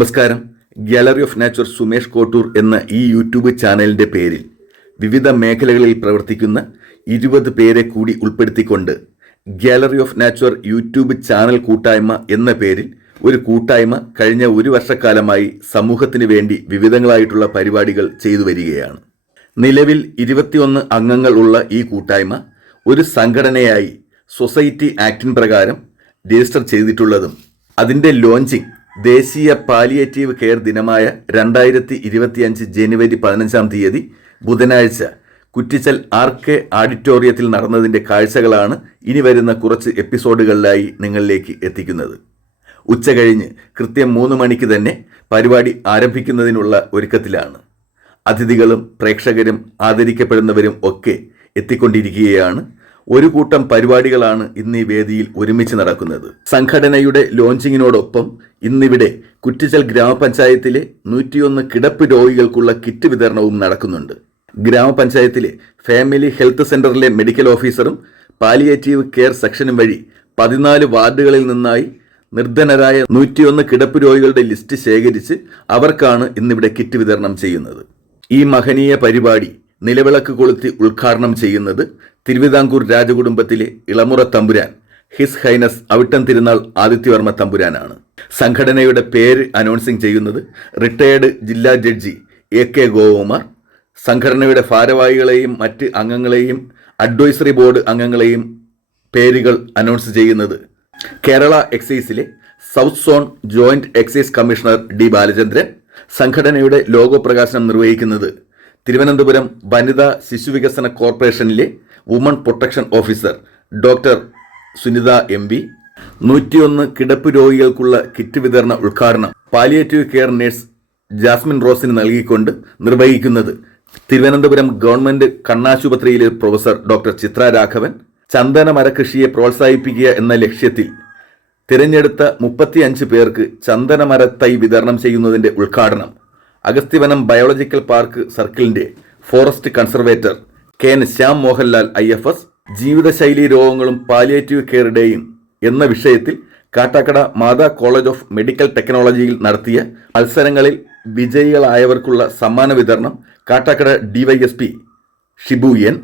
നമസ്കാരം. Gallery of nature Sumesh Kottoor എന്ന ഈ യൂട്യൂബ് ചാനലിന്റെ പേരിൽ വിവിധ മേഖലകളിൽ പ്രവർത്തിക്കുന്ന ഇരുപത് പേരെ കൂടി ഉൾപ്പെടുത്തിക്കൊണ്ട് gallery of nature YouTube channel കൂട്ടായ്മ എന്ന പേരിൽ ഒരു കൂട്ടായ്മ കഴിഞ്ഞ ഒരു വർഷക്കാലമായി സമൂഹത്തിന് വേണ്ടി വിവിധങ്ങളായിട്ടുള്ള പരിപാടികൾ ചെയ്തു വരികയാണ്. നിലവിൽ ഇരുപത്തിയൊന്ന് അംഗങ്ങൾ ഉള്ള ഈ കൂട്ടായ്മ ഒരു സംഘടനയായി സൊസൈറ്റി ആക്ടിൻ പ്രകാരം രജിസ്റ്റർ ചെയ്തിട്ടുള്ളതും അതിന്റെ ലോഞ്ചിങ് ദേശീയ പാലിയേറ്റീവ് കെയർ ദിനമായ രണ്ടായിരത്തി ഇരുപത്തിയഞ്ച് ജനുവരി പതിനഞ്ചാം തീയതി ബുധനാഴ്ച കുറ്റിച്ചൽ ആർ കെ ആഡിറ്റോറിയത്തിൽ നടന്നതിന്റെ കാഴ്ചകളാണ് ഇനി വരുന്ന കുറച്ച് എപ്പിസോഡുകളിലായി നിങ്ങളിലേക്ക് എത്തിക്കുന്നത്. ഉച്ച കഴിഞ്ഞ് കൃത്യം മൂന്ന് മണിക്ക് തന്നെ പരിപാടി ആരംഭിക്കുന്നതിനുള്ള ഒരുക്കത്തിലാണ്. അതിഥികളും പ്രേക്ഷകരും ആദരിക്കപ്പെടുന്നവരും ഒക്കെ എത്തിക്കൊണ്ടിരിക്കുകയാണ്. ഒരു കൂട്ടം പരിപാടികളാണ് ഇന്ന് ഈ വേദിയിൽ ഒരുമിച്ച് നടക്കുന്നത്. സംഘടനയുടെ ലോഞ്ചിങ്ങിനോടൊപ്പം ഇന്നിവിടെ കുറ്റിച്ചൽ ഗ്രാമപഞ്ചായത്തിലെ നൂറ്റിയൊന്ന് കിടപ്പ് രോഗികൾക്കുള്ള കിറ്റ് വിതരണവും നടക്കുന്നുണ്ട്. ഗ്രാമപഞ്ചായത്തിലെ ഫാമിലി ഹെൽത്ത് സെന്ററിലെ മെഡിക്കൽ ഓഫീസറും പാലിയേറ്റീവ് കെയർ സെക്ഷനും വഴി പതിനാല് വാർഡുകളിൽ നിന്നായി നിർധനരായ നൂറ്റിയൊന്ന് കിടപ്പ് രോഗികളുടെ ലിസ്റ്റ് ശേഖരിച്ച് അവർക്കാണ് ഇന്നിവിടെ കിറ്റ് വിതരണം ചെയ്യുന്നത്. ഈ മഹനീയ പരിപാടി നിലവിളക്ക് കൊളുത്തി ഉദ്ഘാടനം ചെയ്യുന്നത് തിരുവിതാംകൂർ രാജകുടുംബത്തിലെ ഇളമുറ തമ്പുരാൻ ഹിസ് ഹൈനസ് അവിട്ടം തിരുനാൾ ആദിത്യവർമ്മ തമ്പുരാനാണ്. സംഘടനയുടെ പേര് അനൗൺസിംഗ് ചെയ്യുന്നത് റിട്ടയേർഡ് ജില്ലാ ജഡ്ജി എ കെ ഗോകുമാർ സംഘടനയുടെ ഭാരവാഹികളെയും മറ്റ് അംഗങ്ങളെയും അഡ്വൈസറി ബോർഡ് അംഗങ്ങളെയും പേരുകൾ അനൗൺസ് ചെയ്യുന്നത് Kerala എക്സൈസിലെ south zone joint excise commissioner D Balachandran. സംഘടനയുടെ ലോഗോ പ്രകാശനം നിർവഹിക്കുന്നത് തിരുവനന്തപുരം വനിതാ ശിശുവികസന കോർപ്പറേഷനിലെ woman protection officer doctor Sunitha M P നൂറ്റിയൊന്ന് കിടപ്പ് രോഗികൾക്കുള്ള കിറ്റ് വിതരണ ഉദ്ഘാടനം പാലിയേറ്റീവ് കെയർ നഴ്സ് ജാസ്മിൻ റോസിന് നൽകിക്കൊണ്ട് നിർവഹിക്കുന്നത് തിരുവനന്തപുരം ഗവൺമെന്റ് കണ്ണാശുപത്രിയിലെ പ്രൊഫസർ ഡോക്ടർ ചിത്ര രാഘവൻ. ചന്ദന മരകൃഷിയെ പ്രോത്സാഹിപ്പിക്കുക എന്ന ലക്ഷ്യത്തിൽ തിരഞ്ഞെടുത്ത മുപ്പത്തിയഞ്ച് പേർക്ക് ചന്ദനമര തൈ വിതരണം ചെയ്യുന്നതിന്റെ ഉദ്ഘാടനം അഗസ്ത്യവനം ബയോളജിക്കൽ പാർക്ക് സർക്കിളിന്റെ forest conservator K N Shyam Mohanlal I F S ജീവിതശൈലി രോഗങ്ങളും പാലിയേറ്റീവ് കെയറുടെയും എന്ന വിഷയത്തിൽ Kattakada Matha college of medical ടെക്നോളജിയിൽ നടത്തിയ മത്സരങ്ങളിൽ വിജയികളായവർക്കുള്ള സമ്മാന വിതരണം കാട്ടാക്കട ഡിവൈഎസ്പി ഷിബു എൻ.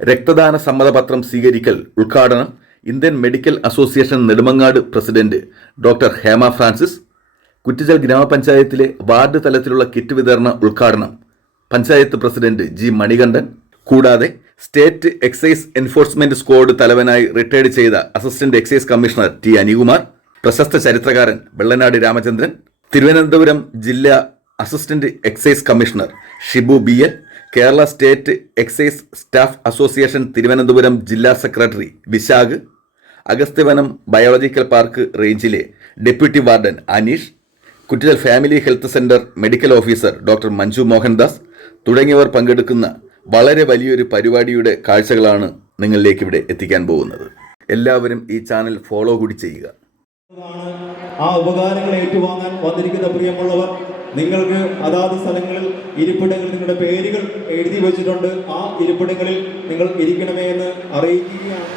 രക്തദാന സമ്മതപത്രം സ്വീകരിക്കൽ ഉദ്ഘാടനം Indian medical association Nedumangad president doctor Hema Francis Kuttichal ഗ്രാമപഞ്ചായത്തിലെ വാർഡ് തലത്തിലുള്ള കിറ്റ് വിതരണ ഉദ്ഘാടനം പഞ്ചായത്ത് പ്രസിഡന്റ് ജി മണികണ്ഠൻ. കൂടാതെ സ്റ്റേറ്റ് എക്സൈസ് എൻഫോഴ്സ്മെന്റ് സ്ക്വാഡ് തലവനായി റിട്ടയർഡ് ചെയ്ത assistant excise commissioner T Anikumar പ്രശസ്ത ചരിത്രകാരൻ വെള്ളനാട് രാമചന്ദ്രൻ തിരുവനന്തപുരം ജില്ലാ assistant excise commissioner Shibu B L Kerala state excise staff association Thiruvananthapuram ജില്ലാ secretary Vishakh Agasthyavanam biological park റേഞ്ചിലെ deputy warden Aneesh Kuttichal family health centre medical officer doctor Manju Mohandas തുടങ്ങിയവർ പങ്കെടുക്കുന്ന വളരെ വലിയൊരു പരിപാടിയുടെ കാഴ്ചകളാണ് നിങ്ങളിലേക്ക് ഇവിടെ എത്തിക്കാൻ പോകുന്നത്. എല്ലാവരും ഈ ചാനൽ ഫോളോ കൂടി ചെയ്യുക. ആ ഉപകാരങ്ങൾ ഏറ്റുവാങ്ങാൻ വന്നിരിക്കുന്ന പ്രിയമുള്ളവർ നിങ്ങൾക്ക് അതാത് സ്ഥലങ്ങളിൽ ഇരിപ്പിടങ്ങളിൽ നിങ്ങളുടെ പേരുകൾ എഴുതി വെച്ചിട്ടുണ്ട്. ആ ഇരിപ്പിടങ്ങളിൽ നിങ്ങൾ ഇരിക്കണമേ എന്ന് അറിയിക്കുകയാണ്.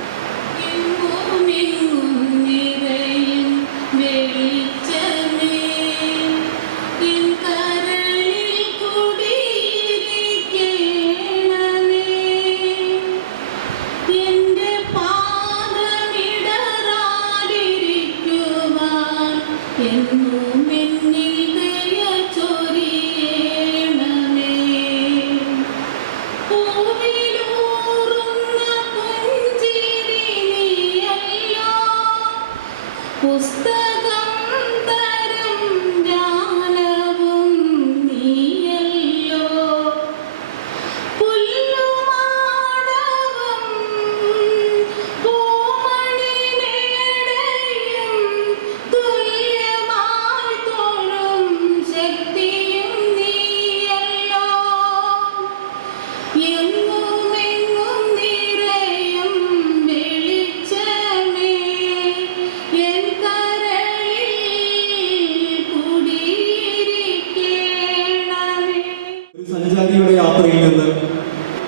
സഞ്ചാരിയുടെ യാത്രയിൽ നിന്ന്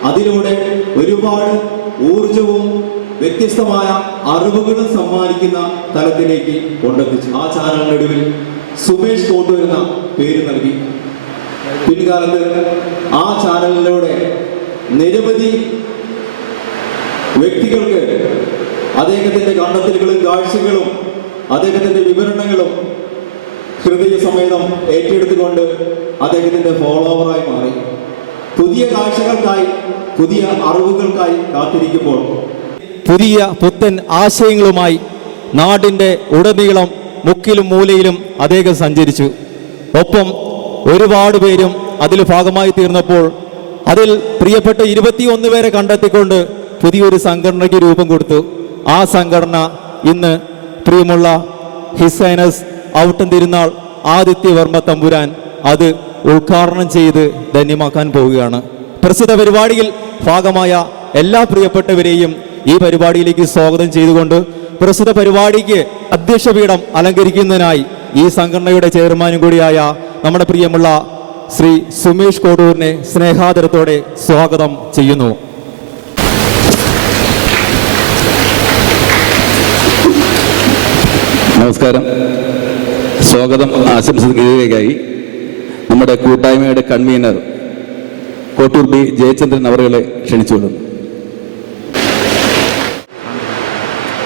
അതിലൂടെ ഒരുപാട് ഊർജവും വ്യത്യസ്തമായ അറിവുകളും സമ്മാനിക്കുന്ന തലത്തിലേക്ക് കൊണ്ടെത്തിച്ചു. ആ ചാനലിനൊടുവിൽ സുമേഷ് കോട്ടു എന്ന പേര് നൽകി. പിൻകാലത്ത് ആ ചാനലിലൂടെ നിരവധി വ്യക്തികൾക്ക് അദ്ദേഹത്തിന്റെ കണ്ടെത്തലുകളും കാഴ്ചകളും അദ്ദേഹത്തിന്റെ വിവരണങ്ങളും ഹൃദയ സമേതം ഏറ്റെടുത്തുകൊണ്ട് അദ്ദേഹത്തിന്റെ ഫോളോവറായി പുതിയ കാഴ്ചകൾക്കായി പുതിയ അറിവുകൾക്കായി കാത്തിരിക്കുമ്പോൾ പുതിയ പുത്തൻ ആശയങ്ങളുമായി നാടിന്റെ ഉടനീളം മുക്കിലും മൂലയിലും അദ്ദേഹം സഞ്ചരിച്ചു. ഒപ്പം ഒരുപാട് പേരും അതിൽ ഭാഗമായി തീർന്നപ്പോൾ അതിൽ പ്രിയപ്പെട്ട ഇരുപത്തിയൊന്ന് പേരെ കണ്ടെത്തിക്കൊണ്ട് പുതിയൊരു സംഘടനയ്ക്ക് രൂപം കൊടുത്തു. ആ സംഘടന ഇന്ന് പ്രിയമുള്ള ഹിസൈനസ് ഔട്ടം തിരുനാൾ ആദിത്യവർമ്മ തമ്പുരാൻ അത് ഉദ്ഘാടനം ചെയ്ത് ധന്യമാക്കാൻ പോവുകയാണ്. പ്രസിദ്ധ പരിപാടിയിൽ ഭാഗമായ എല്ലാ പ്രിയപ്പെട്ടവരെയും ഈ പരിപാടിയിലേക്ക് സ്വാഗതം ചെയ്തുകൊണ്ട് പ്രസ്തുത പരിപാടിക്ക് അധ്യക്ഷപീഠം അലങ്കരിക്കുന്നതിനായി ഈ സംഘടനയുടെ ചെയർമാനും കൂടിയായ നമ്മുടെ പ്രിയമുള്ള ശ്രീ സുമേഷ് കോടൂരിനെ സ്നേഹാദരത്തോടെ സ്വാഗതം ചെയ്യുന്നു. നമസ്കാരം. സ്വാഗതം ആശംസിക്കുകയായി നമ്മുടെ കൂട്ടായ്മയുടെ കൺവീനർ കോട്ടൂർ ബി ജയചന്ദ്രൻ അവറുകളെ ക്ഷണിച്ചുകൊള്ളുന്നു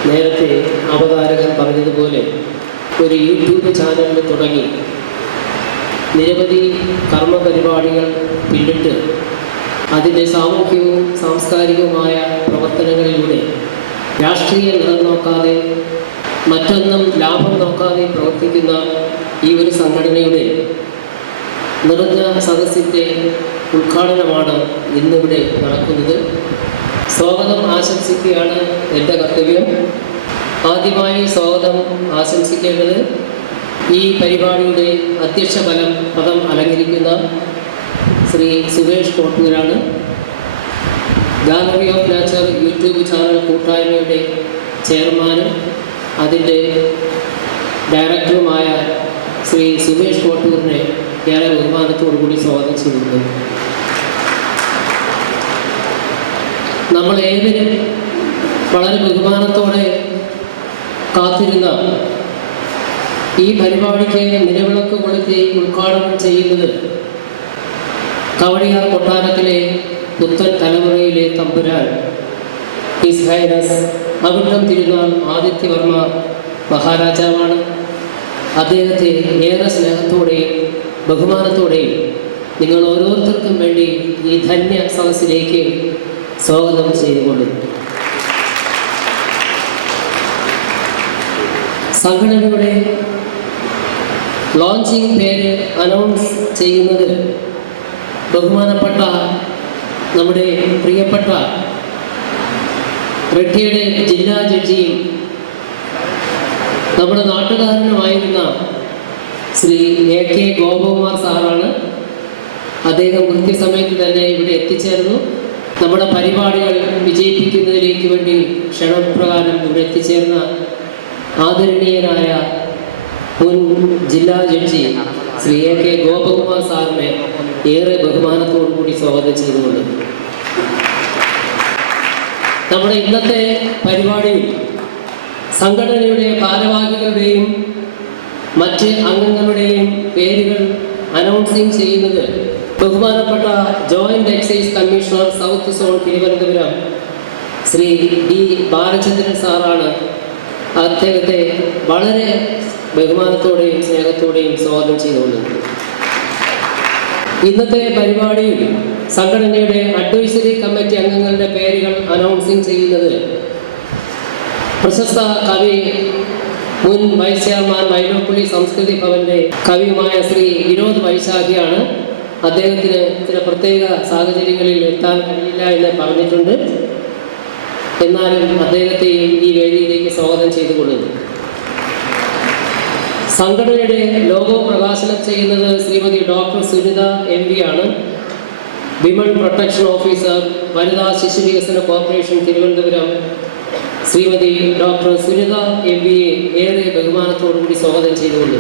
നേരത്തെ അവതാരകൻ പറഞ്ഞതുപോലെ ഒരു യൂട്യൂബ് ചാനൽ തുടങ്ങി നിരവധി കർമ്മ പരിപാടികൾ പിന്നിട്ട് അതിന്റെ സാമൂഹ്യവും സാംസ്കാരികവുമായ പ്രവർത്തനങ്ങളിലൂടെ രാഷ്ട്രീയ നിറം നോക്കാതെ മറ്റൊന്നും ലാഭം നോക്കാതെ പ്രവർത്തിക്കുന്ന ഈ ഒരു സംഘടനയുടെ നിറഞ്ഞ സദസ്സിന്റെ ഉദ്ഘാടനമാണ് ഇന്നിവിടെ നടക്കുന്നത്. സ്വാഗതം ആശംസിക്കുകയാണ് എന്റെ കർത്തവ്യം. ആദ്യമായി സ്വാഗതം ആശംസിക്കേണ്ടത് ഈ പരിപാടിയുടെ അധ്യക്ഷ ഫലം പദം അലങ്കരിക്കുന്ന Shri Suresh കോട്ടൂരാണ് gallery of nature YouTube channel കൂട്ടായ്മയുടെ ചെയർമാനും അതിന്റെ ഡയറക്ടറുമായ ശ്രീ സുമേഷ് കോട്ടൂരിനെ ഏറെ ബഹുമാനത്തോടു കൂടി സ്വാഗതം ചെയ്യുന്നു. നമ്മൾ ഏവരും വളരെ ബഹുമാനത്തോടെ കാത്തിരുന്ന ഈ പരിപാടിക്ക് നിലവിളക്ക് കൊളുത്തി ഉദ്ഘാടനം ചെയ്യുന്നത് കവടിയാർ കൊട്ടാരത്തിലെ പുത്തൻ തലമുറയിലെ തമ്പുരാൻ ഇസ്ഹൈനസ് ഹൈനസ് അവിട്ടം തിരുനാൾ ആദിത്യവർമ്മ മഹാരാജാവാണ്. അദ്ദേഹത്തെ ഏറെ സ്നേഹത്തോടെയും ബഹുമാനത്തോടെയും നിങ്ങൾ ഓരോരുത്തർക്കും വേണ്ടി ഈ ധന്യ സദസ്സിലേക്ക് സ്വാഗതം ചെയ്തുകൊള്ളുന്നു സംഘടനയുടെ ലോഞ്ചിങ് പേര് അനൗൺസ് ചെയ്യുന്നത് ബഹുമാനപ്പെട്ട നമ്മുടെ പ്രിയപ്പെട്ട റെഡ്ഡിയുടെ ജില്ലാ ജഡ്ജിയും നമ്മുടെ നാട്ടുകാരനുമായിരുന്ന ശ്രീ എ കെ ഗോപകുമാർ സാറാണ്. അദ്ദേഹം കൃത്യസമയത്ത് തന്നെ ഇവിടെ എത്തിച്ചേർന്നു. നമ്മുടെ പരിപാടികൾ വിജയിപ്പിക്കുന്നതിലേക്ക് വേണ്ടി ക്ഷണപ്രകാരം ഇവിടെ എത്തിച്ചേർന്ന ആദരണീയനായ മുൻ ജില്ലാ judge Shri A K Gopakumar സാറിനെ ഏറെ ബഹുമാനത്തോടു കൂടി സ്വാഗതം ചെയ്തുകൊണ്ട്. നമ്മുടെ ഇന്നത്തെ പരിപാടിയിൽ സംഘടനയുടെ ഭാരവാഹികളുടെയും മറ്റ് അംഗങ്ങളുടെയും പേരുകൾ അനൗൺസിംഗ് ചെയ്യുന്നത് ബഹുമാനപ്പെട്ട joint excise commissioner south zone Thiruvananthapuram Shri D Balachandran സാറാണ് അദ്ദേഹത്തെ വളരെ ബഹുമാനത്തോടെയും സ്നേഹത്തോടെയും സ്വാഗതം ചെയ്തുകൊള്ളുന്നത് ഇന്നത്തെ പരിപാടിയിൽ സംഘടനയുടെ അഡ്വൈസറി കമ്മിറ്റി അംഗങ്ങളുടെ പേരുകൾ അനൗൺസിംഗ് ചെയ്യുന്നത് പ്രശസ്ത കവി മുൻ വൈസ് ചെയർമാൻ വൈലോപ്പള്ളി സംസ്കൃതി ഭവന്റെ കവിയുമായ ശ്രീ വിനോദ് വൈശാഖിയാണ് അദ്ദേഹത്തിന് ചില പ്രത്യേക സാഹചര്യങ്ങളിൽ എത്താൻ കഴിയില്ല എന്ന് പറഞ്ഞിട്ടുണ്ട്. എന്നാലും അദ്ദേഹത്തെ ഈ വേദിയിലേക്ക് സ്വാഗതം ചെയ്തുകൊള്ളുന്നു. സംഘടനയുടെ ലോഗോ പ്രകാശനം ചെയ്യുന്നത് Shrimati doctor Sunitha M V ആണ്. വിമൺ പ്രൊട്ടക്ഷൻ ഓഫീസർ വനിതാ ശിശു വികസന corporation Thiruvananthapuram Shrimati doctor Sunitha M B A ഏറെ ബഹുമാനത്തോടുകൂടി സ്വാഗതം ചെയ്തുകൊണ്ട്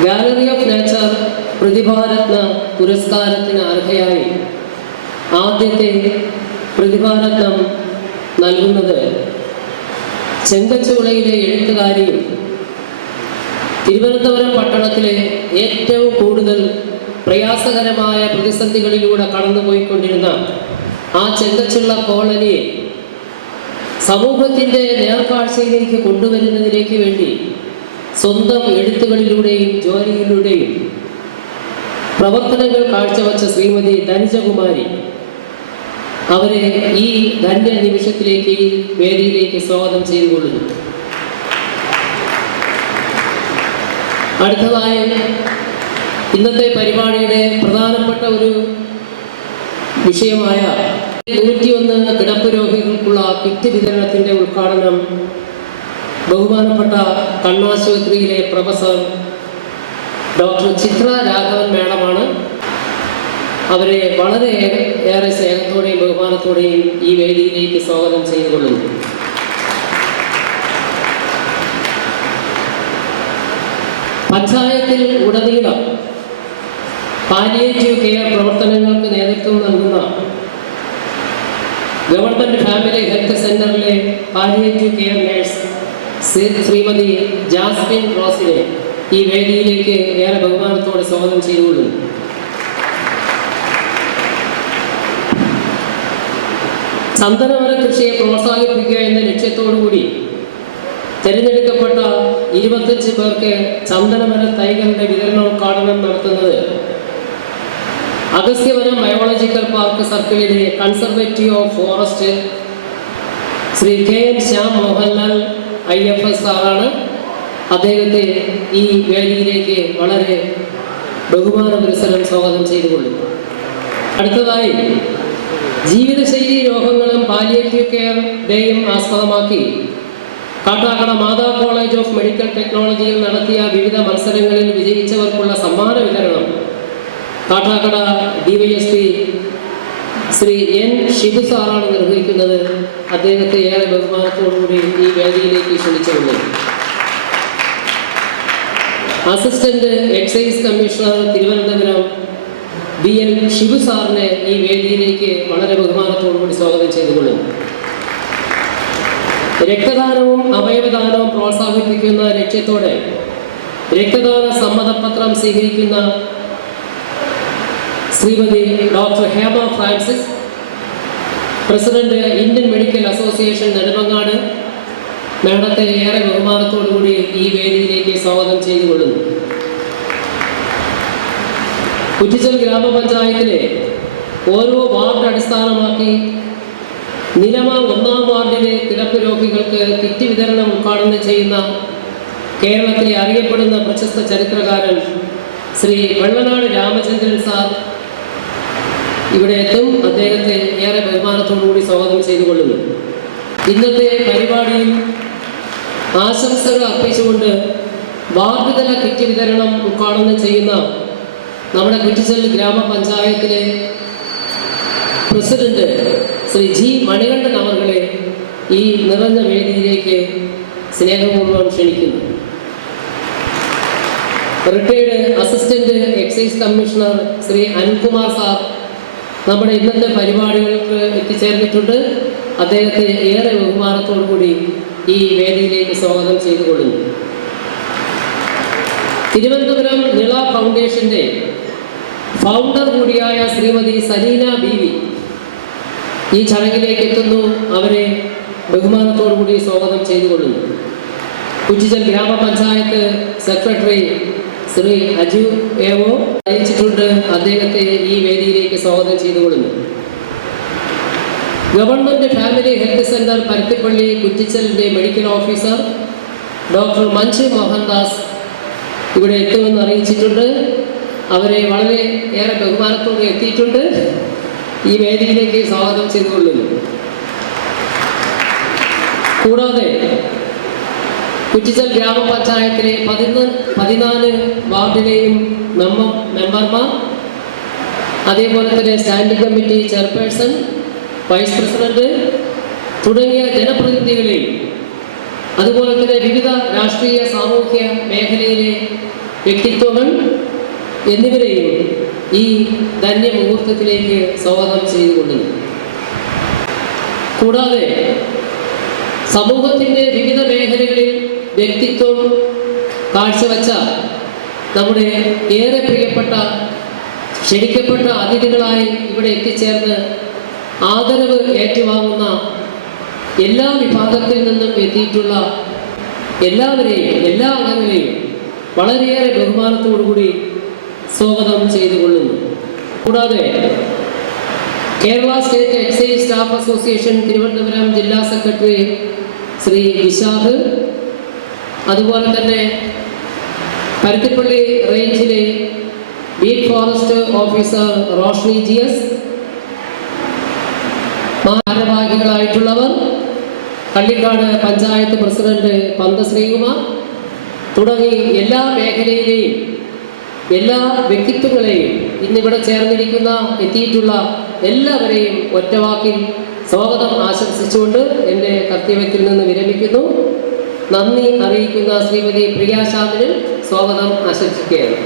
ഗാലറി ഓഫ് നേച്ചർ പ്രതിഭാരത്ന പുരസ്കാരത്തിന് അർഹയായി ആദ്യത്തെ പ്രതിഭാരത്നം നൽകുന്നത് ചെങ്കച്ചുളയിലെ എഴുത്തുകാരിയും തിരുവനന്തപുരം പട്ടണത്തിലെ ഏറ്റവും കൂടുതൽ പ്രയാസകരമായ പ്രതിസന്ധികളിലൂടെ കടന്നുപോയിക്കൊണ്ടിരുന്ന ആ ചെങ്കച്ചുള്ള കോളനിയെ സമൂഹത്തിന്റെ നേർക്കാഴ്ചയിലേക്ക് കൊണ്ടുവരുന്നതിലേക്ക് വേണ്ടി സ്വന്തം എഴുത്തുകളിലൂടെയും ജോലിയിലൂടെയും പ്രവർത്തനങ്ങൾ കാഴ്ചവെച്ച ശ്രീമതി ധനുജകുമാരി അവരെ ഈ ധന്യ നിമിഷത്തിലേക്ക് ഈ വേദിയിലേക്ക് സ്വാഗതം ചെയ്തുകൊള്ളുന്നു അടുത്തതായി ഇന്നത്തെ പരിപാടിയുടെ പ്രധാനപ്പെട്ട ഒരു വിഷയമായ നൂറ്റിയൊന്ന് കിടപ്പ് രോഗികൾക്കുള്ള കിറ്റ് വിതരണത്തിന്റെ ഉദ്ഘാടനം ബഹുമാനപ്പെട്ട കണ്ണാശുപത്രിയിലെ പ്രൊഫസർ ഡോക്ടർ ചിത്ര രാഘവൻ മേഡമാണ്. അവരെ വളരെ ഏറെ സ്നേഹത്തോടെയും ബഹുമാനത്തോടെയും ഈ വേദിയിലേക്ക് സ്വാഗതം ചെയ്തുകൊള്ളുന്നു. പഞ്ചായത്തിൽ ഉടനീളം പാലിയേറ്റീവ് കെയർ പ്രവർത്തനങ്ങൾക്ക് നേതൃത്വം നൽകുന്ന ഗവൺമെന്റ് ഫാമിലി ഹെൽത്ത് സെന്ററിലെ palliative care nurse Shrimati Jasmine റോസിനെ ഈ വേദിയിലേക്ക് ഏറെ ബഹുമാനത്തോടെ സ്വാഗതം ചെയ്തുകൊള്ളുന്നു. ചന്ദനമര കൃഷിയെ പ്രോത്സാഹിപ്പിക്കുക എന്ന ലക്ഷ്യത്തോടുകൂടി തിരഞ്ഞെടുക്കപ്പെട്ട ഇരുപത്തഞ്ച് പേർക്ക് ചന്ദനമര തൈകളുടെ Agasthyavanam biological park സർക്കിളിലെ conservative of forest Shri K N Shyam Mohanlal I F S സാറാണ് അദ്ദേഹത്തെ ഈ വേദിയിലേക്ക് വളരെ ബഹുമാന പുരസരം സ്വാഗതം ചെയ്തുകൊള്ളു അടുത്തതായി ജീവിതശൈലി രോഗങ്ങളും പാലിയേറ്റീവ് കെയർ ഡേയും ആസ്പദമാക്കി Kattakada Matha college of medical ടെക്നോളജിയിൽ നടത്തിയ വിവിധ മത്സരങ്ങളിൽ വിജയിച്ചവർക്കുള്ള സമ്മാന വിതരണം കാട്ടാക്കട ഡിവൈഎസ്പി ശ്രീ എൻ ഷിബു സാറാണ് നിർവഹിക്കുന്നത്. അദ്ദേഹത്തെ ഏറെ ബഹുമാനത്തോടുകൂടി ഈ വേദിയിലേക്ക് ക്ഷണിച്ചുകൊണ്ട്. Assistant excise commissioner Thiruvananthapuram B N Shibu സാറിനെ ഈ വേദിയിലേക്ക് വളരെ ബഹുമാനത്തോടുകൂടി സ്വാഗതം ചെയ്തുകൊള്ളു. രക്തദാനവും അവയവദാനവും പ്രോത്സാഹിപ്പിക്കുന്ന ലക്ഷ്യത്തോടെ രക്തദാന സമ്മതപത്രം സ്വീകരിക്കുന്ന Shrimati doctor Hema Francis president Indian medical association Nedumangad മേഡത്തെ ഏറെ ബഹുമാനത്തോടുകൂടി ഈ വേദിയിലേക്ക് സ്വാഗതം ചെയ്തുകൊള്ളുന്നു. കുറ്റിച്ചൽ ഗ്രാമപഞ്ചായത്തിലെ ഓരോ വാർഡ് അടിസ്ഥാനമാക്കി നിലമ ഒന്നാം വാർഡിലെ കിടപ്പ് രോഗികൾക്ക് കിറ്റ് വിതരണം ഉദ്ഘാടനം ചെയ്യുന്ന കേരളത്തിലെ അറിയപ്പെടുന്ന പ്രശസ്ത ചരിത്രകാരൻ ശ്രീ വെള്ളനാട് രാമചന്ദ്രൻ സാർ ഇവിടെ എത്തും. അദ്ദേഹത്തെ ഏറെ ബഹുമാനത്തോടുകൂടി സ്വാഗതം ചെയ്തുകൊള്ളുന്നു. ഇന്നത്തെ പരിപാടിയിൽ ആശംസകൾ അർപ്പിച്ചുകൊണ്ട് വാർഡ് തല കിറ്റ് വിതരണം ഉദ്ഘാടനം ചെയ്യുന്ന നമ്മുടെ കുറ്റിച്ചൽ ഗ്രാമപഞ്ചായത്തിലെ പ്രസിഡന്റ് ശ്രീ ജി മണികണ്ഠൻ അവർകളെ ഈ നിറഞ്ഞ വേദിയിലേക്ക് സ്നേഹപൂർവം ക്ഷണിക്കുന്നു. Retired assistant excise commissioner Shri Anilkumar sir നമ്മുടെ ഇന്നത്തെ പരിപാടികൾക്ക് എത്തിച്ചേർന്നിട്ടുണ്ട്. അദ്ദേഹത്തെ ഏറെ ബഹുമാനത്തോടു കൂടി ഈ വേദിയിലേക്ക് സ്വാഗതം ചെയ്തുകൊള്ളുന്നു. തിരുവനന്തപുരം നിള ഫൗണ്ടേഷന്റെ ഫൗണ്ടർ കൂടിയായ ശ്രീമതി സലീന ബീവി ഈ ചടങ്ങിലേക്ക് എത്തുന്നു. അവരെ ബഹുമാനത്തോടു കൂടി സ്വാഗതം ചെയ്തുകൊള്ളുന്നു. കുച്ചിച്ചൽ ഗ്രാമപഞ്ചായത്ത് സെക്രട്ടറി ശ്രീ അജു ഏവോ അയച്ചിട്ടുണ്ട് അദ്ദേഹത്തെ ഈ വേദിയിലേക്ക് സ്വാഗതം ചെയ്തുകൊള്ളുന്നു. Government family health centre Paruthippally കുറ്റിച്ചലിന്റെ medical officer doctor Manju Mohandas ഇവിടെ എത്തുമെന്ന് അറിയിച്ചിട്ടുണ്ട്. അവരെ വളരെ ഏറെ ബഹുമാനത്തോടെ എത്തിയിട്ടുണ്ട്. ഈ വേദിയിലേക്ക് സ്വാഗതം ചെയ്തുകൊള്ളുന്നു. കൂടാതെ കുറ്റിച്ചൽ ഗ്രാമപഞ്ചായത്തിലെ പതിനൊന്ന് പതിനാല് വാർഡിലെയും നമ്മ മെമ്പർമാർ അതേപോലെ തന്നെ standing committee chairperson vice president തുടങ്ങിയ ജനപ്രതിനിധികളെയും അതുപോലെ തന്നെ വിവിധ രാഷ്ട്രീയ സാമൂഹ്യ മേഖലയിലെ വ്യക്തിത്വങ്ങൾ എന്നിവരെയും ഈ ധന്യ മുഹൂർത്തത്തിലേക്ക് സ്വാഗതം ചെയ്തുകൊണ്ട്. കൂടാതെ സമൂഹത്തിന്റെ വിവിധ മേഖലകളിൽ വ്യക്തിത്വം കാഴ്ചവെച്ച നമ്മുടെ ഏറെ പ്രിയപ്പെട്ട ക്ഷണിക്കപ്പെട്ട അതിഥികളായി ഇവിടെ എത്തിച്ചേർന്ന് ആദരവ് ഏറ്റുവാങ്ങുന്ന എല്ലാ വിഭാഗത്തിൽ നിന്നും എത്തിയിട്ടുള്ള എല്ലാവരെയും എല്ലാ അംഗങ്ങളെയും വളരെയേറെ ബഹുമാനത്തോടുകൂടി സ്വാഗതം ചെയ്തുകൊള്ളുന്നു. കൂടാതെ Kerala state excise staff association Thiruvananthapuram ജില്ലാ സെക്രട്ടറി ശ്രീ വിശാഖ് അതുപോലെ തന്നെ പരുത്തിപ്പള്ളി റേഞ്ചിലെ beat forest officer Roshni G S ഭാരവാഹികളായിട്ടുള്ളവർ Kallikkad panchayat president Pantha Sreekumar തുടങ്ങി എല്ലാ മേഖലയിലെയും എല്ലാ വ്യക്തിത്വങ്ങളെയും ഇന്നിവിടെ ചേർന്നിരിക്കുന്ന എത്തിയിട്ടുള്ള എല്ലാവരെയും ഒറ്റവാക്കിൽ സ്വാഗതം ആശംസിച്ചുകൊണ്ട് എന്റെ കർത്തവ്യത്തിൽ നിന്ന് വിരമിക്കുന്നു. നന്ദി അറിയിക്കുന്ന ശ്രീമതി പ്രിയാശാന്തിന് സ്വാഗതം ആശംസിക്കുകയാണ്.